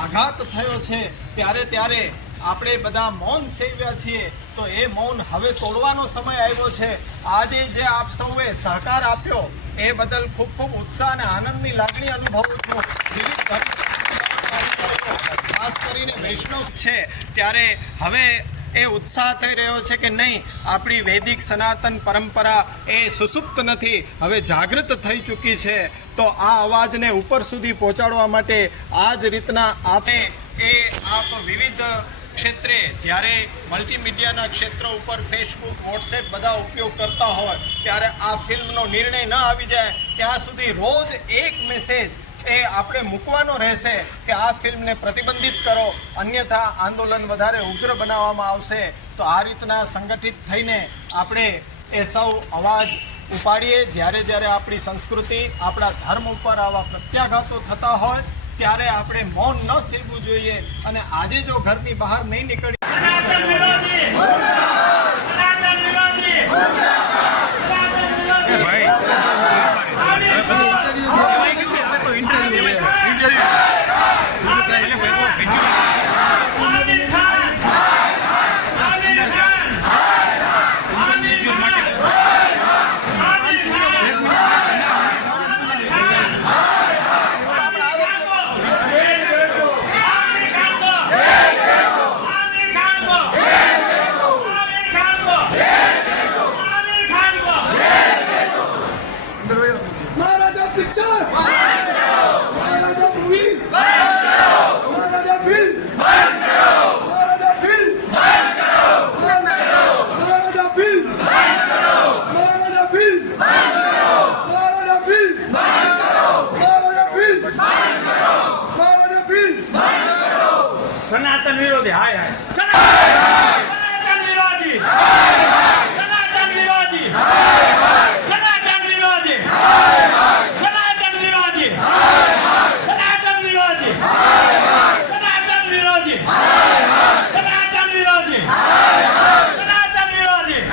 આઘાત થયો છે ત્યારે આપણે બધા મૌન સેવ્યા છીએ તો એ મૌન હવે તોડવાનો સમય આવ્યો છે। આજે જે આપ સૌએ સહકાર આપ્યો એ બદલ ખૂબ ખૂબ ઉત્સાહ અને આનંદની લાગણી અનુભવું છું। વિવિધ ખાસ કરીને વૈષ્ણવ છે ત્યારે હવે એ ઉત્સાહ થઈ રહ્યો છે કે નહીં, આપણી વૈદિક સનાતન પરંપરા એ સુસુપ્ત નથી, હવે જાગૃત થઈ ચૂકી છે। તો આ અવાજને ઉપર સુધી પહોંચાડવા માટે આ જ રીતના આપ વિવિધ ક્ષેત્રે જ્યારે મલ્ટીમીડિયાના ક્ષેત્ર ઉપર ફેસબુક, વોટ્સએપ બધા ઉપયોગ કરતા હોય ત્યારે આ ફિલ્મનો નિર્ણય ન આવી જાય ત્યાં સુધી રોજ એક મેસેજ એ આપણે મૂકવાનો રહેશે કે આ ફિલ્મને પ્રતિબંધિત કરો, અન્યથા આંદોલન વધારે ઉગ્ર બનાવવામાં આવશે। તો આ રીતના સંગઠિત થઈને આપણે એ સૌ અવાજ ઉપાડીએ। જ્યારે આપણી સંસ્કૃતિ, આપણા ધર્મ ઉપર આવા પ્રત્યાઘાતો થતા હોય ત્યારે આપણે મૌન ન સેવવું જોઈએ અને આજે જો ઘરની બહાર નહીં નીકળી સનાતન વિરોધી હાય હાય સનાતન વિરોધી સનાતન વિરોધી સનાતન વિરોધી સનાતન વિરોધી સનાતન વિરોધી સનાતન વિરોધી સનાતન વિરોધી સનાતન વિરોધી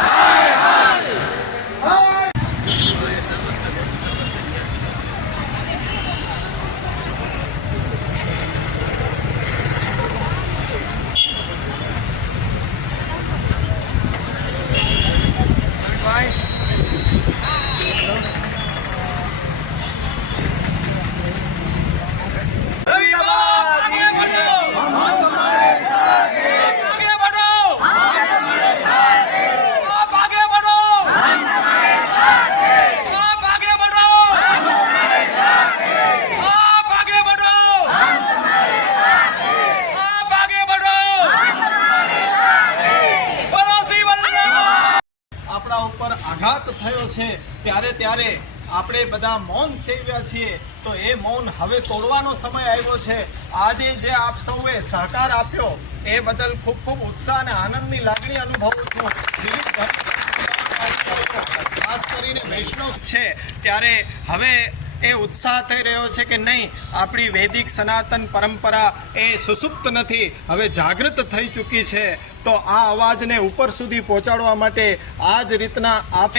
આઘાત થયો છે ત્યારે આપણે બધા મૌન સેવ્યા છીએ તો એ મૌન હવે તોડવાનો સમય આવ્યો છે। આજે જે આપ સૌએ સહકાર આપ્યો એ બદલ ખૂબ ખૂબ ઉત્સાહ અને આનંદની લાગણી અનુભવું છું। વિવિધ ખાસ કરીને વૈષ્ણવ છે ત્યારે હવે એ ઉત્સાહ થઈ રહ્યો છે કે નહીં, આપણી વૈદિક સનાતન પરંપરા એ સુસુપ્ત નથી, હવે જાગૃત થઈ ચૂકી છે। તો આ અવાજને ઉપર સુધી પહોંચાડવા માટે આ જ રીતના આપ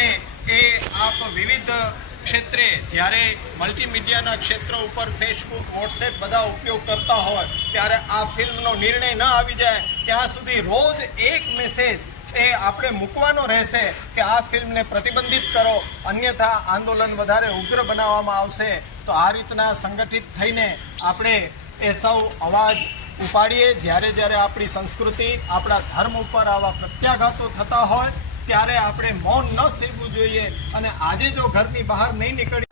વિવિધ ક્ષેત્રે જ્યારે મલ્ટીમીડિયાના ક્ષેત્ર ઉપર ફેસબુક, વોટ્સએપ બધા ઉપયોગ કરતા હોય ત્યારે આ ફિલ્મનો નિર્ણય ન આવી જાય ત્યાં સુધી રોજ એક મેસેજ એ આપણે મૂકવાનો રહેશે કે આ ફિલ્મને પ્રતિબંધિત કરો, અન્યથા આંદોલન વધારે ઉગ્ર બનાવવામાં આવશે। તો આ રીતના સંગઠિત થઈને આપણે એ સૌ અવાજ ઉપાડીએ જ્યારે જ્યારે આપણી સંસ્કૃતિ આપણા ધર્મ ઉપર આવા પ્રત્યાઘાતો થતા હોય ત્યારે આપણે મૌન ન સેવવું જોઈએ અને આજે જો ઘરની બહાર નહીં નીકળી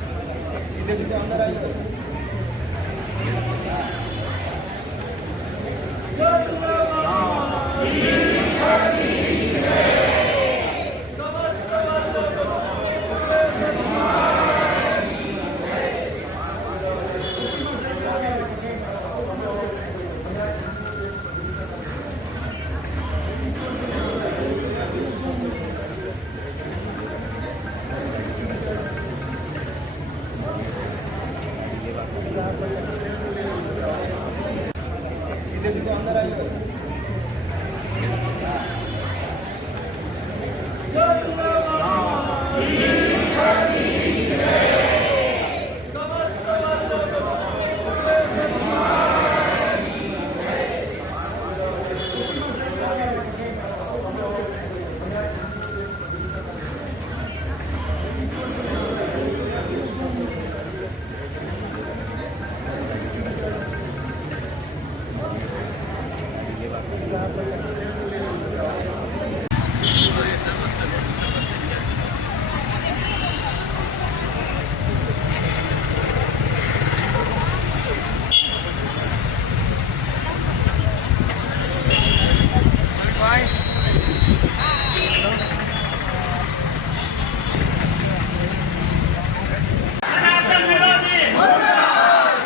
સનાતન વિરોધી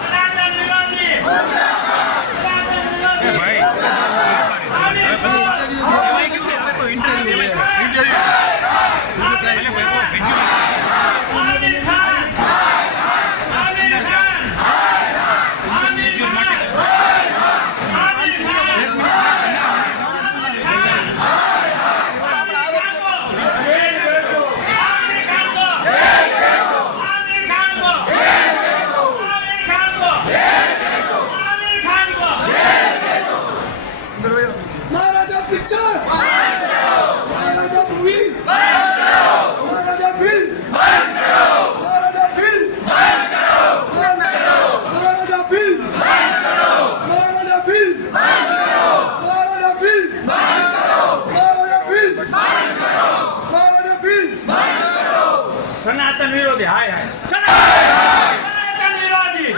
સનાતન વિરોધી સનાતન વિરોધી આમિર ખાન महाराजा पिक्चर महाराजा मूवी महाराजा फिल्म महाराजा फिल्म महाराजा फिल्म महाराजा फिल्म महाराजा फिल्म महाराजा फिल्म महाराजा फिल्म સનાતન વિરોધી હાય હાય સનાતન વિરોધી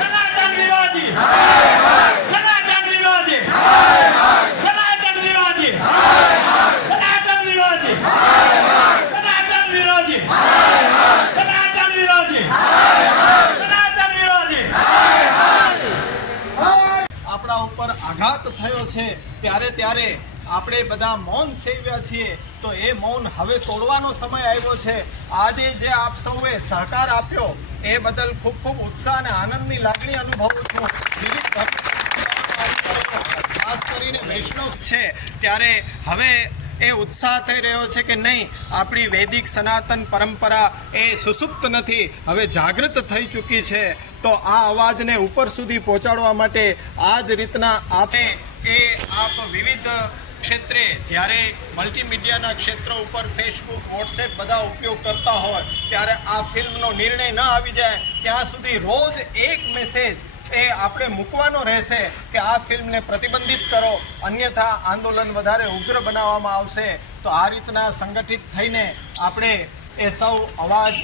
સનાતન વિરોધી સનાતન વિરોધી સનાતન વિરોધી સનાતન વિરોધી સનાતન વિરોધી સનાતન વિરોધી સનાતન વિરોધી આપણા ઉપર આઘાત થયો છે ત્યારે આપણે બધા મૌન સેવ્યા છીએ તો એ મૌન હવે તોડવાનો સમય આવ્યો છે. આજે જે આપ સૌએ સહકાર આપ્યો એ બદલ ખૂબ ખૂબ ઉત્સાહ અને આનંદની લાગણી અનુભવું છું. વિવિધ ખાસ કરીને વૈષ્ણવ છે ત્યારે હવે એ ઉત્સાહ થઈ રહ્યો છે કે નહીં, આપણી વૈદિક સનાતન પરંપરા એ સુસુપ્ત નથી, હવે જાગૃત થઈ ચૂકી છે. તો આ અવાજને ઉપર સુધી પહોંચાડવા માટે આ જ રીતના આપણે આપ વિવિધ ક્ષેત્રે જ્યારે મલ્ટીમીડિયાના ક્ષેત્ર ઉપર ફેસબુક વોટ્સએપ બધા ઉપયોગ કરતા હોય ત્યારે આ ફિલ્મનો નિર્ણય ન આવી જાય ત્યાં સુધી રોજ એક મેસેજ એ આપણે મૂકવાનો રહેશે કે આ ફિલ્મને પ્રતિબંધિત કરો, અન્યથા આંદોલન વધારે ઉગ્ર બનાવવામાં આવશે. તો આ રીતના સંગઠિત થઈને આપણે એ સૌ અવાજ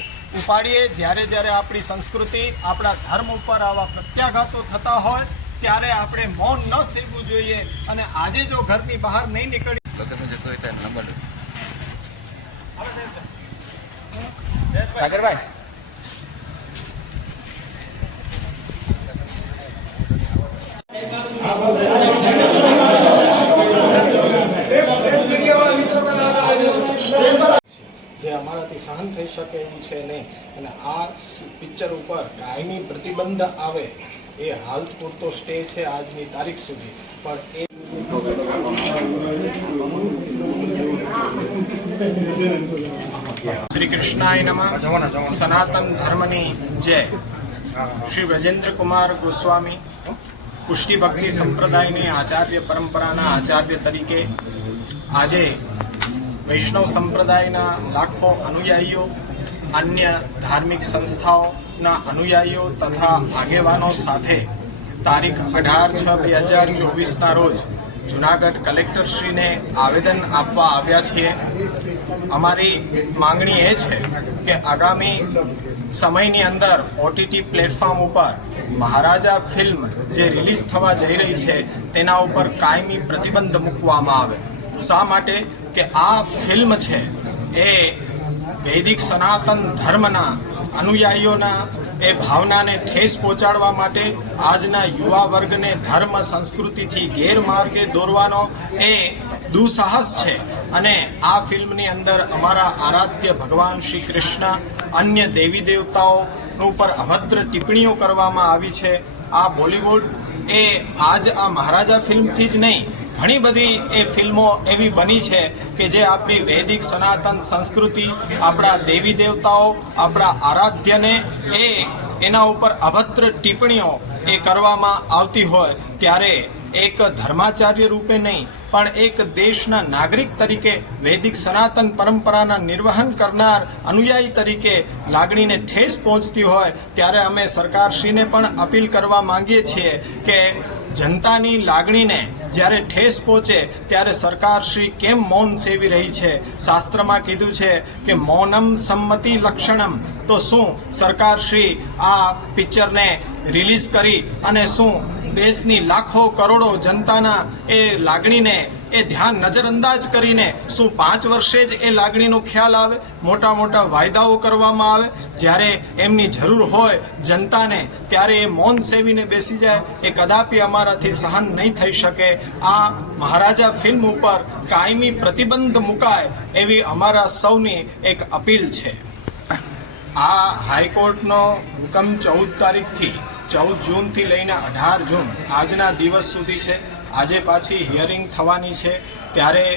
ઉપાડીએ જ્યારે જ્યારે આપણી સંસ્કૃતિ આપણા ધર્મ ઉપર આવા પ્રત્યાઘાતો થતા હોય ત્યારે આપણે મૌન ન સેવવું જોઈએ અને આજે જો ઘરની બહાર નહીં નીકળી સાગરભાઈ જે અમારાથી સહન થઈ શકે એવું છે નહીં અને આ પિક્ચર ઉપર કાયમી પ્રતિબંધ આવે એ હાલ પૂરતો સ્ટે છે આજની તારીખ સુધી, પણ એ શ્રી કૃષ્ણાય નમઃ. સનાતન ધર્મની જય. શ્રી વ્રજેન્દ્ર કુમાર ગોસ્વામી પુષ્ટિ ભક્તિ સંપ્રદાયની આચાર્ય પરંપરાના આચાર્ય તરીકે આજે વૈષ્ણવ સંપ્રદાયના લાખો અનુયાયીઓ, અન્ય ધાર્મિક સંસ્થાઓના અનુયાયીઓ તથા આગેવાનો સાથે તારીખ 18/6/2024ના રોજ જુનાગઢ કલેક્ટરશ્રીને આવેદન આપવા આવ્યા છીએ. અમારી માંગણી એ છે કે આગામી સમયની અંદર ઓટીટી પ્લેટફોર્મ ઉપર મહારાજા ફિલ્મ જે રિલીઝ થવા જઈ રહી છે તેના ઉપર કાયમી પ્રતિબંધ મૂકવામાં આવે. શા માટે કે આ ફિલ્મ છે એ વૈદિક સનાતન ધર્મના અનુયાયીઓના એ ભાવનાને ઠેસ પહોંચાડવા માટે આજના યુવા વર્ગને ધર્મ સંસ્કૃતિથી ગેરમાર્ગે દોરવાનો એ દુઃસાહસ છે. અને આ ફિલ્મની અંદર અમારા આરાધ્ય ભગવાન શ્રી કૃષ્ણ, અન્ય દેવી દેવતાઓ ઉપર અભદ્ર ટિપ્પણીઓ કરવામાં આવી છે. આ બોલિવૂડ એ આજ આ મહારાજા ફિલ્મથી જ નહીં, ઘણી બધી એ ફિલ્મો એવી બની છે કે જે આપણી વૈદિક સનાતન સંસ્કૃતિ, આપણા દેવી દેવતાઓ, આપણા આરાધ્યને એના ઉપર અભદ્ર ટિપ્પણીઓ એ કરવામાં આવતી હોય ત્યારે એક ધર્માચાર્ય રૂપે નહીં પણ એક દેશના નાગરિક તરીકે, વૈદિક સનાતન પરંપરાના નિર્વહન કરનાર અનુયાયી તરીકે લાગણીને ઠેસ પહોંચતી હોય ત્યારે અમે સરકારશ્રીને પણ અપીલ કરવા માંગીએ છીએ કે જનતાની લાગણીને જ્યારે ઠેસ પહોંચે ત્યારે સરકારશ્રી કેમ મૌન સેવી રહી છે? શાસ્ત્રમાં કીધું છે કે મૌનમ સંમતિ લક્ષણમ. તો શું સરકારશ્રી આ પિક્ચરને રિલીઝ કરી અને શું દેશની લાખો કરોડો જનતાના એ લાગણીને એ ધ્યાન નજરઅંદાજ કરીને શું 5 વર્ષે જ એ લાગણીનો ખ્યાલ આવે? મોટા મોટા વાયદાઓ કરવામાં આવે, જ્યારે એમની જરૂર હોય જનતાને ત્યારે એ મૌન સેવીને બેસી જાય, એ કદાપી અમારાથી સહન નહીં થઈ શકે. આ મહારાજા ફિલ્મ ઉપર કાયમી પ્રતિબંધ મુકાય એવી અમારા સૌની એક અપીલ છે. આ હાઈકોર્ટનો હુકમ 14 તારીખથી 14 જૂનથી લઈને 18 જૂન આજના દિવસ સુધી છે. આજે પાછી હિયરિંગ થવાની છે ત્યારે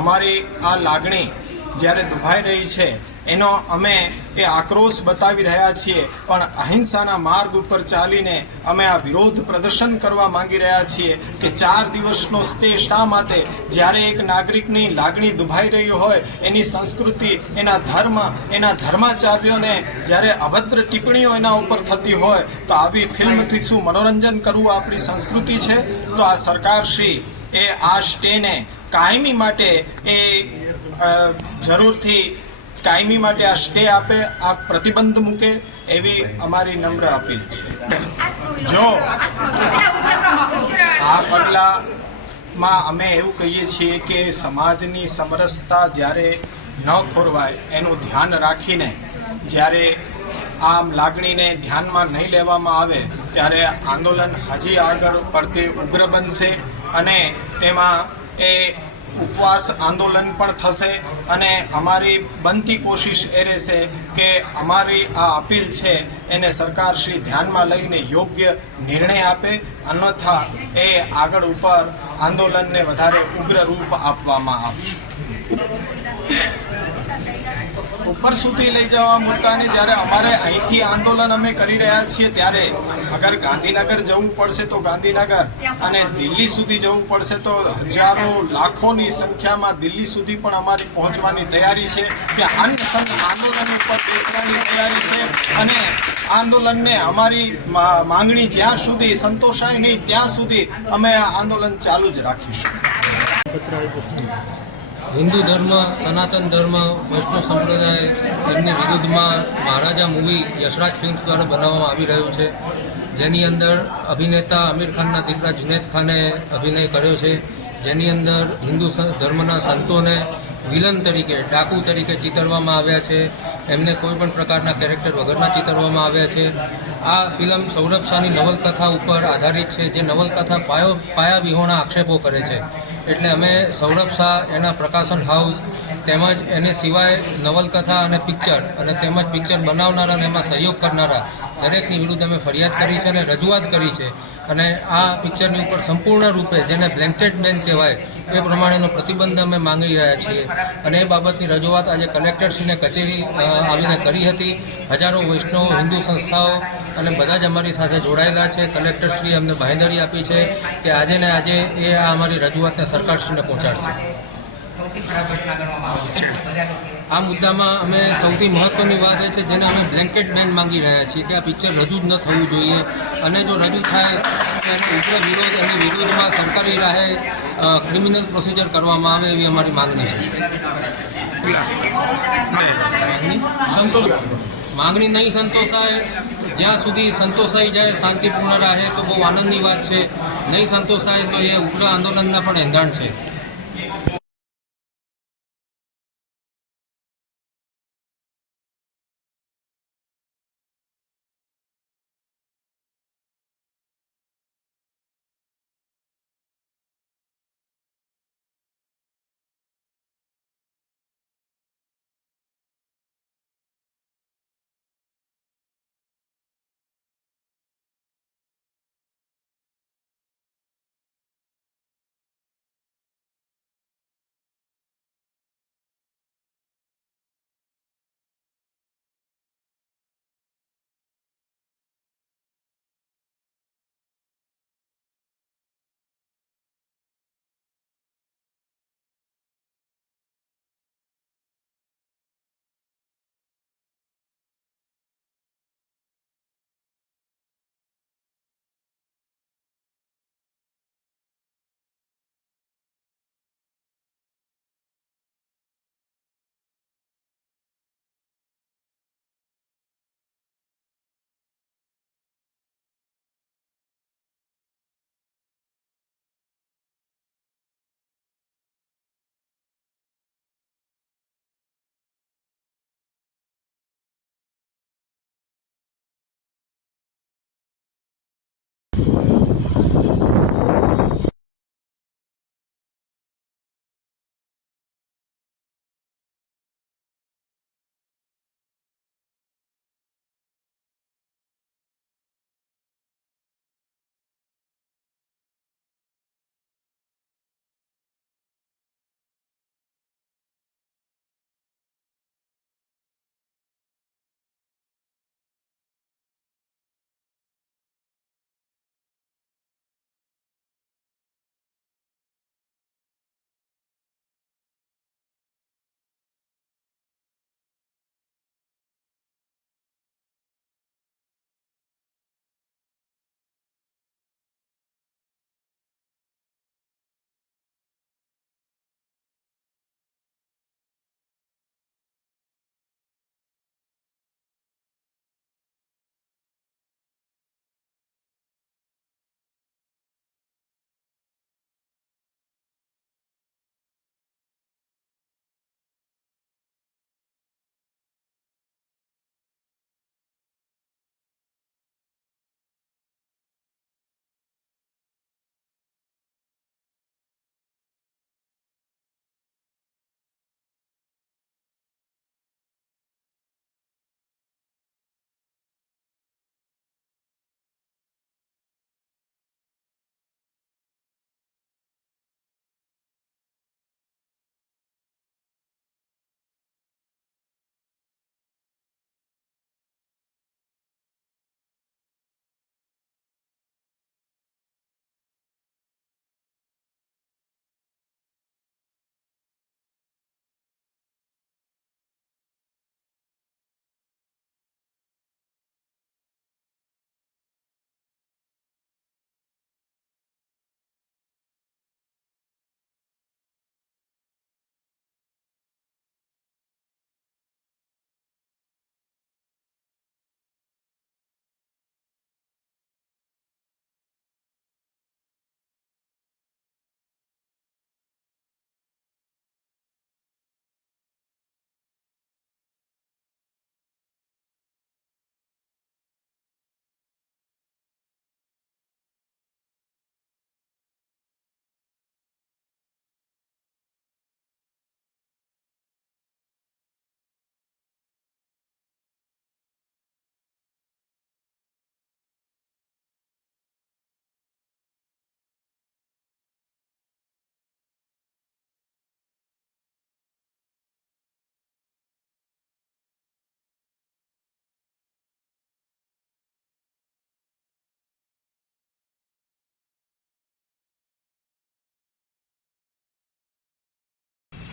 અમારી આ લાગણી જ્યારે દુભાઈ રહી છે એનો અમે એ આક્રોશ બતાવી રહ્યા છીએ. પણ અહિંસાના માર્ગ ઉપર ચાલીને અમે આ વિરોધ પ્રદર્શન કરવા માંગી રહ્યા છીએ કે 4 દિવસનો સ્ટે શા માટે? જ્યારે એક નાગરિકની લાગણી દુભાઈ રહી હોય, એની સંસ્કૃતિ, એના ધર્મ, એના ધર્માચાર્યોને જ્યારે અભદ્ર ટિપ્પણીઓ એના ઉપર થતી હોય તો આવી ફિલ્મથી શું મનોરંજન કરવું આપણી સંસ્કૃતિ છે? તો આ સરકારશ્રી એ આ સ્ટેને કાયમી માટે એ જરૂરથી કાયમી માટે આ સ્ટે આપે, આ પ્રતિબંધ મૂકે એવી અમારી નમ્ર અપીલ છે. જો આ પગલામાં અમે એવું કહીએ છીએ કે સમાજની સમરસતા જ્યારે ન ખોરવાય એનું ધ્યાન રાખીને જ્યારે આમ લાગણીને ધ્યાનમાં નહીં લેવામાં આવે ત્યારે આંદોલન હજી આગળ પડતે ઉગ્ર બનશે અને તેમાં એ ઉપવાસ આંદોલન પણ થશે. અને અમારી બનતી કોશિશ એ રહેશે કે અમારી આ અપીલ છે એને સરકારશ્રી ધ્યાનમાં લઈને યોગ્ય નિર્ણય આપે, અન્યથા એ આગળ ઉપર આંદોલનને વધારે ઉગ્ર રૂપ આપવામાં આવશે. ઉપર સુધી લઈ જવા મુદ્દાને જ્યારે અમારે અહીંથી આંદોલન અમે કરી રહ્યા છીએ ત્યારે અગર ગાંધીનગર જવું પડશે તો ગાંધીનગર અને દિલ્હી સુધી જવું પડશે તો હજારો લાખોની સંખ્યામાં દિલ્હી સુધી પણ અમારી પહોંચવાની તૈયારી છે. ત્યાં અનશન આંદોલન ઉપર બેસવાની તૈયારી છે અને આંદોલનને અમારી માંગણી જ્યાં સુધી સંતોષાય નહીં ત્યાં સુધી અમે આ આંદોલન ચાલુ જ રાખીશું. હિન્દુ ધર્મ, સનાતન ધર્મ, વૈષ્ણવ સંપ્રદાય તેમની વિરુદ્ધમાં મહારાજા મૂવી યશરાજ ફિલ્મ્સ દ્વારા બનાવવામાં આવી રહ્યું છે, જેની અંદર અભિનેતા આમિર ખાનના દીકરા જુનેદ ખાને અભિનય કર્યો છે, જેની અંદર હિન્દુ ધર્મના સંતોને વિલન તરીકે, ડાકુ તરીકે ચિતરવામાં આવ્યા છે. એમને કોઈ પણ પ્રકારના કેરેક્ટર વગરના ચિતરવામાં આવ્યા છે. આ ફિલ્મ સૌરભ શાહની નવલકથા ઉપર આધારિત છે, જે નવલકથા પાયા વિહોણા આક્ષેપો કરે છે. એટલે અમે સૌરભ શાહ, એના પ્રકાશન હાઉસ તેમજ એને સિવાય નવલકથા અને પિક્ચર અને તેમજ પિક્ચર બનાવનારા અને એમાં સહયોગ કરનારા દરેકની વિરુદ્ધ અમે ફરિયાદ કરી છે અને રજૂઆત કરી છે. અને આ પિક્ચરની ઉપર સંપૂર્ણ રૂપે, જેને બ્લેન્કેટ બેન કહેવાય એ પ્રમાણેનો પ્રતિબંધ અમે માંગી રહ્યા છીએ. અને એ બાબતની રજૂઆત આજે કલેક્ટરશ્રીને કચેરી આવીને કરી હતી. હજારો વૈષ્ણવ, હિન્દુ સંસ્થાઓ અને બધા જ અમારી સાથે જોડાયેલા છે. કલેક્ટરશ્રીએ અમને બાંહેધરી આપી છે કે આજે ને આજે એ આ અમારી રજૂઆતને સરકારશ્રીને પહોંચાડશે. આ મુદ્દામાં અમે સૌથી મહત્ત્વની વાત એ છે જેને અમે બ્લેન્કેટ બેન માંગી રહ્યા છીએ કે આ પિક્ચર રજૂ જ ન થવું જોઈએ અને જો રજૂ થાય તો એનો ઉગ્ર વિરોધ અને વિરોધમાં સરકારી રાહે ક્રિમિનલ પ્રોસિજર કરવામાં આવે એવી અમારી માંગણી છે. માંગણી નહીં સંતોષાય જ્યાં સુધી સંતોષાઈ જાય શાંતિપૂર્ણ રહે તો બહુ આનંદની વાત છે. નહીં સંતોષાય તો એ ઉગ્ર આંદોલનના પણ એંધાણ છે.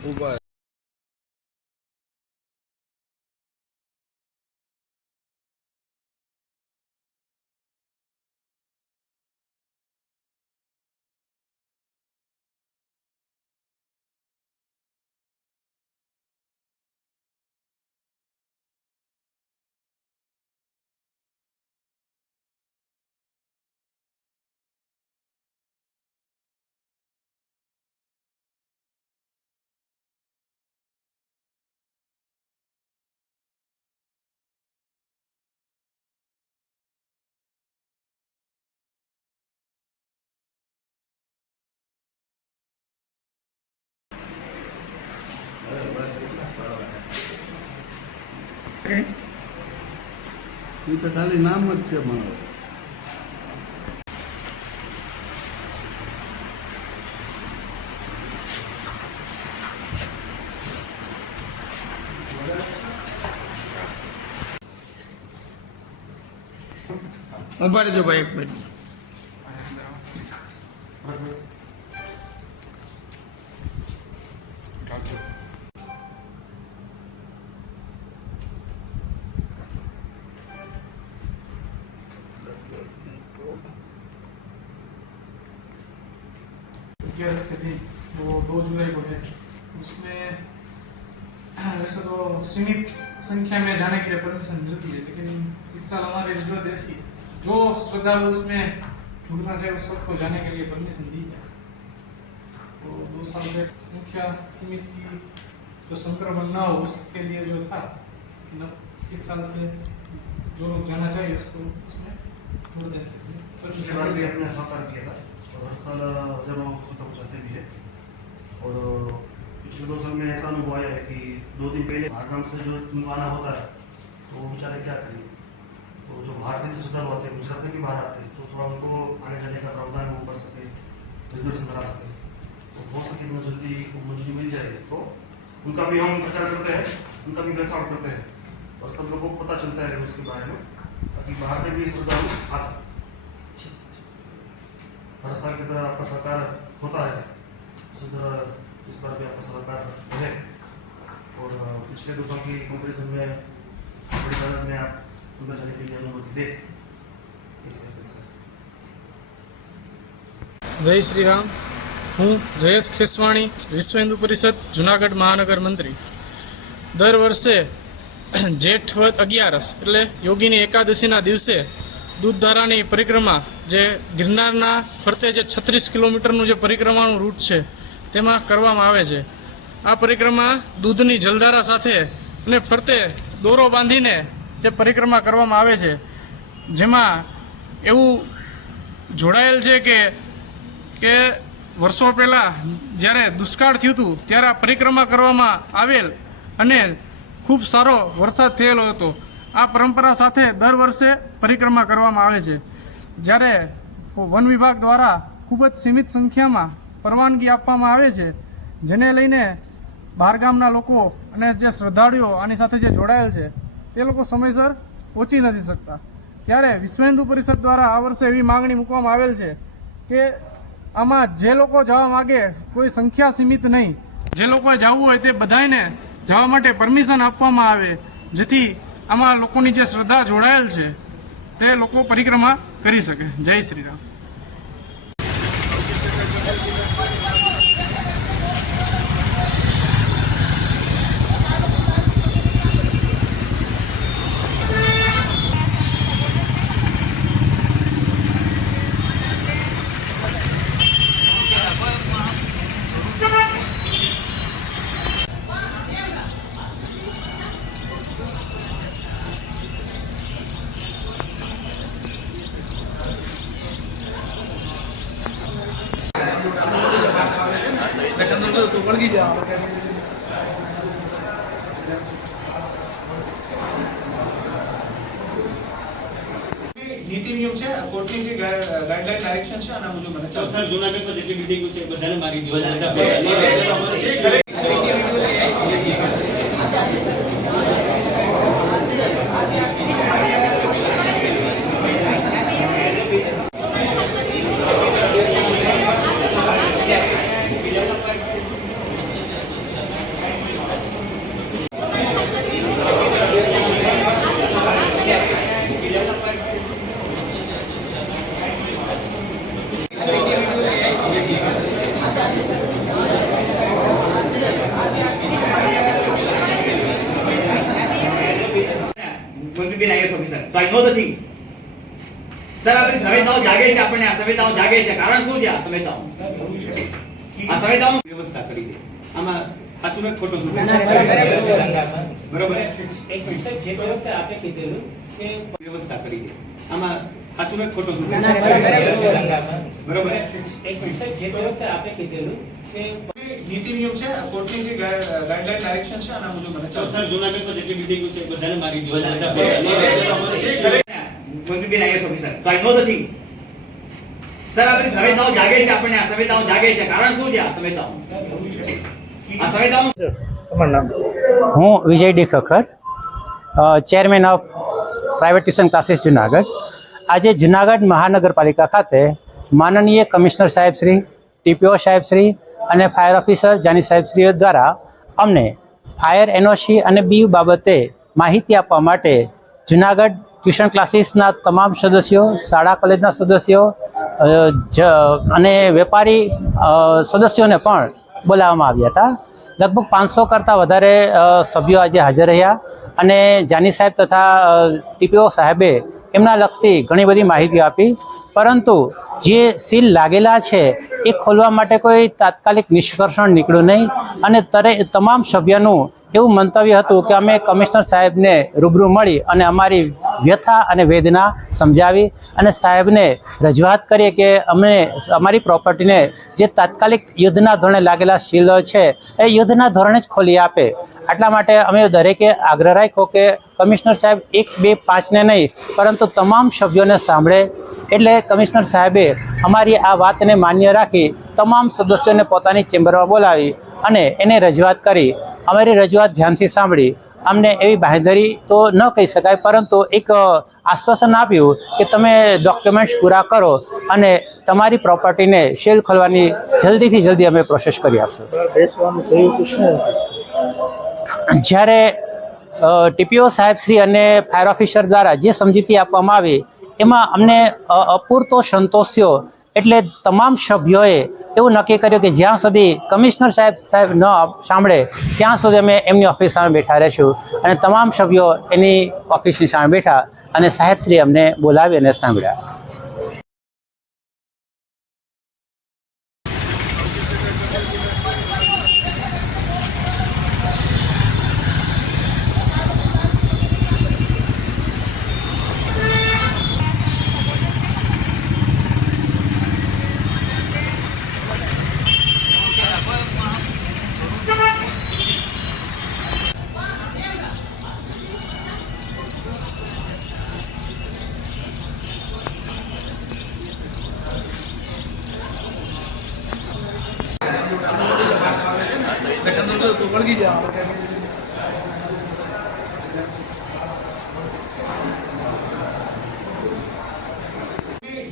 ઉપર એ તો ખાલી નામ જ છે મારો. ઉભા રહેજો ભાઈ એક મિનિટ. ग्यारह के दिन वो 2 जुलाई को है उसमें वैसे तो सीमित संख्या में जाने के लिए परमिशन मिलती है लेकिन इस साल हमारी रिजर्व ऐसी जो श्रद्धालु उसमें जुड़ना चाहे उस सबको जाने के लिए परमिशन दी है. तो 2 साल से संख्या सीमित की जो संक्रमण ना हो उसके लिए जो था कि न इस साल से जो लोग जाना चाहिए उसको उसमें जोड़ दें. पिछली बार भी अपने स्वीकार किया था और हर साल हजारों श्रोता को जाते भी है. और पिछले 2 साल में ऐसा अनुभव आया है कि 2 दिन पहले भागम से जो आना होता है तो वो बेचारे क्या करें. तो जो बाहर से भी श्रद्धालु आते हैं गुजरात से भी बाहर आते हैं तो थोड़ा उनको आने जाने का प्रावधान वो कर सके रिजर्वेशन करा सके. तो हो सके इतना जल्दी मंजूरी मिल जाए तो उनका भी हम प्रचार करते हैं उनका भी बेस आउट करते हैं और सब लोगों को पता चलता है उसके बारे में ताकि बाहर से भी श्रद्धालु आ सके. हर साल की तरह आपका सरकार होता है उसी तरह इस बार भी आपका सरकार है. और पिछले 2 साल की कंपेरिजन में बड़ी तादाद में आप उनका जाने के लिए अनुमति दे. જય શ્રી રામ. હું જયેશ ખેસવાણી, વિશ્વ હિન્દુ પરિષદ જુનાગઢ મહાનગર મંત્રી. દર વર્ષે જેઠ વદ 11 એટલે યોગીની એકાદશીના દિવસે દૂધધારાની પરિક્રમા જે ગિરનારના ફરતે જે 36 કિલોમીટરનું જે પરિક્રમાનું રૂટ છે તેમાં કરવામાં આવે છે. આ પરિક્રમા દૂધની જલધારા સાથે અને ફરતે દોરો બાંધીને જે પરિક્રમા કરવામાં આવે છે જેમાં એવું જોડાયેલ છે કે વર્ષો પહેલાં જ્યારે દુષ્કાળ થયું હતું ત્યારે આ પરિક્રમા કરવામાં આવેલ અને ખૂબ સારો વરસાદ થયેલો હતો. આ પરંપરા સાથે દર વર્ષે પરિક્રમા કરવામાં આવે છે. જ્યારે વન વિભાગ દ્વારા ખૂબ જ સીમિત સંખ્યામાં પરવાનગી આપવામાં આવે છે જેને લઈને બહારગામના લોકો અને જે શ્રદ્ધાળુઓ આની સાથે જે જોડાયેલ છે તે લોકો સમયસર પહોંચી નથી શકતા. ત્યારે વિશ્વ હિન્દુ પરિષદ દ્વારા આ વર્ષે એવી માંગણી મૂકવામાં આવેલ છે કે આમાં જે લોકો જવા માગે કોઈ સંખ્યા સીમિત નહીં, જે લોકોએ જવું હોય તે બધાને જવા માટે પરમિશન આપવામાં આવે જેથી આમાં લોકોની જે શ્રદ્ધા જોડાયેલ છે તે લોકો પરિક્રમા કરી શકે. જય શ્રી રામ. નીતિ નિયમ છે કોર્ટની જે ગાઈડલાઈન ડાયરેક્શન છે આના મુજબ મને ચાલો સર જૂનાગઢમાં જેટલી બિલ્ડિંગો છે બધાને મારી દો. So I know the things. Sir આ બધી સંવેદનાઓ જાગે છે આપણને આ સંવેદનાઓ જાગે છે કારણ શું છે આ સંવેદનાઓ વ્યવસ્થા કરી દે આમાં સાચું ને ખોટું શું બરોબર એક મિનિટ જે વખતે આપે કીધેલું કે વ્યવસ્થા કરી દે આમાં સાચું ને ખોટું શું બરોબર એક મિનિટ જે વખતે આપે કીધેલું કે નીતિ નિયમ છે કોર્ટની જે ગાઈડલાઈન ડાયરેક્શન છે આના મુજબ મને ચાલો સર જુનાગઢમાં જેટલી બિલ્ડિંગો છે એ બધાને મારી દો મંત્રીબેન IAS officer so I know the things sir આ બધી સંવેદનાઓ જાગે છે આપણને આ સંવેદનાઓ જાગે છે કારણ શું છે આ સંવેદનાઓ હું Vijay D Khakhar chairman of private tuition classes Junagadh આજે જુનાગઢ મહાનગરપાલિકા ખાતે માનનીય કમિશનર સાહેબ શ્રી ટીપીઓ સાહેબ શ્રી અને ફાયર ઓફિસર જાની સાહેબ શ્રીઓ દ્વારા અમને ફાયર એનઓસી અને બીયુ બાબતે માહિતી આપવા માટે જુનાગઢ ટ્યુશન ક્લાસીસના તમામ સદસ્યો શાળા કોલેજના સદસ્યો અને વેપારી સદસ્યોને પણ બોલાવવામાં આવ્યા હતા. લગભગ 500 કરતાં વધારે સભ્યો આજે હાજર રહ્યા અને જાની સાહેબ તથા ટીપીઓ સાહેબે એમના લક્ષી ઘણી બધી માહિતી આપી, પરંતુ જે સીલ લાગેલા છે એ ખોલવા માટે કોઈ તાત્કાલિક નિષ્કર્ષણ નીકળ્યું નહીં અને તમામ સભ્યનું એવું મંતવ્ય હતું કે અમે કમિશનર સાહેબને રૂબરૂ મળી અને અમારી વ્યથા અને વેદના સમજાવી અને સાહેબને રજૂઆત કરીએ કે અમને અમારી પ્રોપર્ટીને જે તાત્કાલિક યુદ્ધના ધોરણે લાગેલા સીલ છે એ યુદ્ધના ધોરણે જ ખોલી આપે. આટલા માટે અમે દરેકે આગ્રહ રાખ્યો કે કમિશનર સાહેબ 1, 2, 5ને નહીં પરંતુ તમામ સભ્યોને સાંભળે. એટલે કમિશનર સાહેબે અમારી આ વાતને માન્ય રાખી તમામ સદસ્યોને પોતાની ચેમ્બરમાં બોલાવી અને એને રજૂઆત કરી. અમારી રજૂઆત ધ્યાનથી સાંભળી અમને એવી બાંહેધરી તો ન કહી શકાય પરંતુ એક આશ્વાસન આપ્યું કે તમે ડોક્યુમેન્ટ્સ પૂરા કરો અને તમારી પ્રોપર્ટીને સીલ ખોલવાની જલ્દીથી જલ્દી અમે પ્રોસેસ કરી આપશું. જ્યારે ટીપીઓ સાહેબ શ્રી અને ફાયર ઓફિસર દ્વારા જે સમજૂતી આપવામાં આવી એમાં અમને અપૂરતો સંતોષ થયો. એટલે તમામ સભ્યોએ એવું નક્કી કર્યું કે જ્યાં સુધી કમિશનર સાહેબ ન સાંભળે ત્યાં સુધી અમે એમની ઓફિસ સામે બેઠા રહીશું અને તમામ સભ્યો એની ઓફિસની સામે બેઠા અને સાહેબશ્રી અમને બોલાવી અને સાંભળ્યા.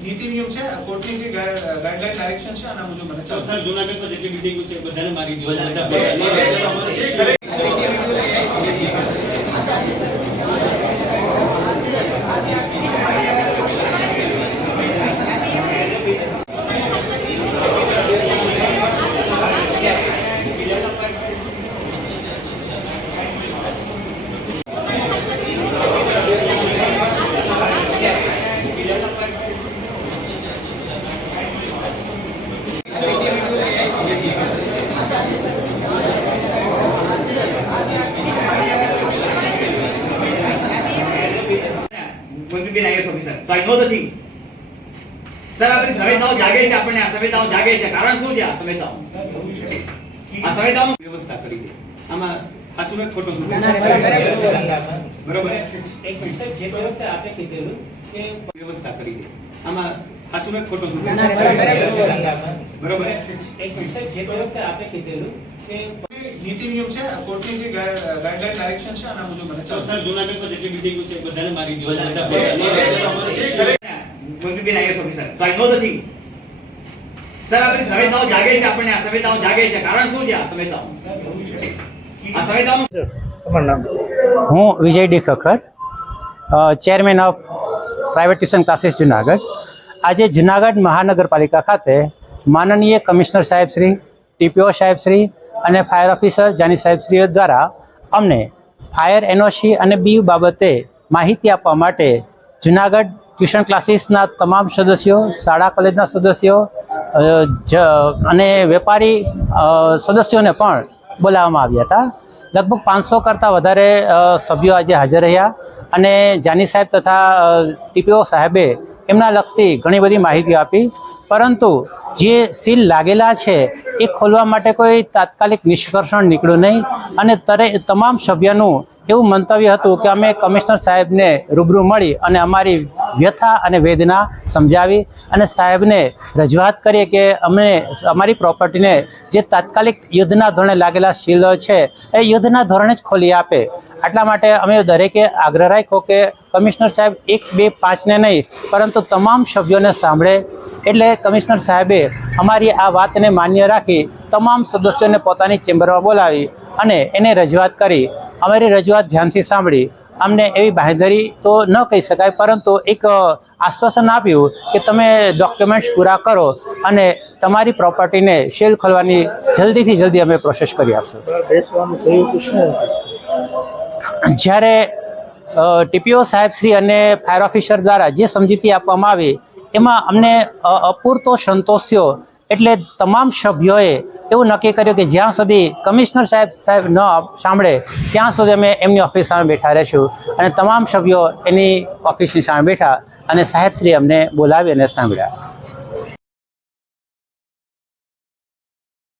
નીતિ નિયમ છે કોર્ટની જે ગાઈડલાઈન ડાયરેક્શન છે આના મુજબ મને ચાલો સર જુનાગઢમાં જેટલી બિલ્ડિંગો છે એ બધાને મારી દો મંત્રીબેન IAS officer so I know the things sir આ બધી સંવેદનાઓ જાગે છે આપણને આ સંવેદનાઓ જાગે છે કારણ શું છે આ સંવેદનાઓ વ્યવસ્થા કરી દે. આમાં સાચું ને ખોટું શું? બરોબર એક મિનિટ સાહેબ જે વખતે આપે કીધેલું કે વ્યવસ્થા કરી દે. આમાં સાચું ને ખોટું શું? બરોબર એક મિનિટ સાહેબ જે વખતે આપે કીધેલું કે નીતિ નિયમ છે કોર્ટની જે ગાઈડલાઈન ડાયરેક્શન છે આના મુજબ મને ચાલો સર જુનાગઢમાં જેટલી બિલ્ડિંગો છે એ બધાને મારી દો મંત્રીબેન IAS officer so I know the things sir આ બધી સંવેદનાઓ જાગે છે આપણને આ સંવેદનાઓ જાગે છે કારણ શું છે આ સંવેદનાઓ હું Vijay D Khakhar chairman of private tuition classes Junagadh આજે જુનાગઢ મહાનગરપાલિકા ખાતે માનનીય કમિશનર સાહેબ શ્રી ટીપીઓ સાહેબ શ્રી અને ફાયર ઓફિસર જાની સાહેબ શ્રીઓ દ્વારા અમને ફાયર એનઓસી અને બીયુ બાબતે માહિતી આપવા માટે જુનાગઢ ટ્યુશન ક્લાસીસના તમામ સદસ્યો શાળા કોલેજના સદસ્યો અને વેપારી સદસ્યોને પણ બોલાવવામાં આવ્યા હતા. લગભગ 500 કરતાં વધારે સભ્યો આજે હાજર રહ્યા અને જાની સાહેબ તથા ટીપીઓ સાહેબે એમના લક્ષી ઘણી બધી માહિતી આપી, પરંતુ જે સીલ લાગેલા છે એ ખોલવા માટે કોઈ તાત્કાલિક નિષ્કર્ષણ નીકળ્યું નહીં અને તમામ સભ્યનું એવું મંતવ્ય હતું કે અમે કમિશનર સાહેબને રૂબરૂ મળી અને અમારી વ્યથા અને વેદના સમજાવી અને સાહેબને રજૂઆત કરીએ કે અમને અમારી પ્રોપર્ટીને જે તાત્કાલિક યુદ્ધના ધોરણે લાગેલા સીલો છે એ યુદ્ધના ધોરણે જ ખોલી આપે. આટલા માટે અમે દરેકે આગ્રહ રાખ્યો કે કમિશનર સાહેબ 1, 2, 5ને નહીં પરંતુ તમામ સભ્યોને સાંભળે. એટલે કમિશનર સાહેબે અમારી આ વાતને માન્ય રાખી તમામ સદસ્યોને પોતાની ચેમ્બરમાં બોલાવી અને એને રજૂઆત કરી. અમારી રજૂઆત ધ્યાનથી સાંભળી. અમને એવી બાંહેધરી તો ન કહી શકાય પરંતુ એક આશ્વાસન આપ્યું કે તમે ડોક્યુમેન્ટ્સ પૂરા કરો અને તમારી પ્રોપર્ટીને સીલ ખોલવાની જલ્દીથી જલ્દી અમે પ્રોસેસ કરી આપશું. જ્યારે ટીપીઓ સાહેબશ્રી અને ફાયર ઓફિસર દ્વારા જે સમજૂતી આપવામાં આવી એમાં અમને અપૂરતો સંતોષ થયો. એટલે તમામ સભ્યોએ એવું નક્કી કર્યું કે જ્યાં સુધી કમિશનર સાહેબ ન સાંભળે ત્યાં સુધી અમે એમની ઓફિસ સામે બેઠા રહીશું અને તમામ સભ્યો એની ઓફિસની સામે બેઠા અને સાહેબશ્રી અમને બોલાવી અને સાંભળ્યા.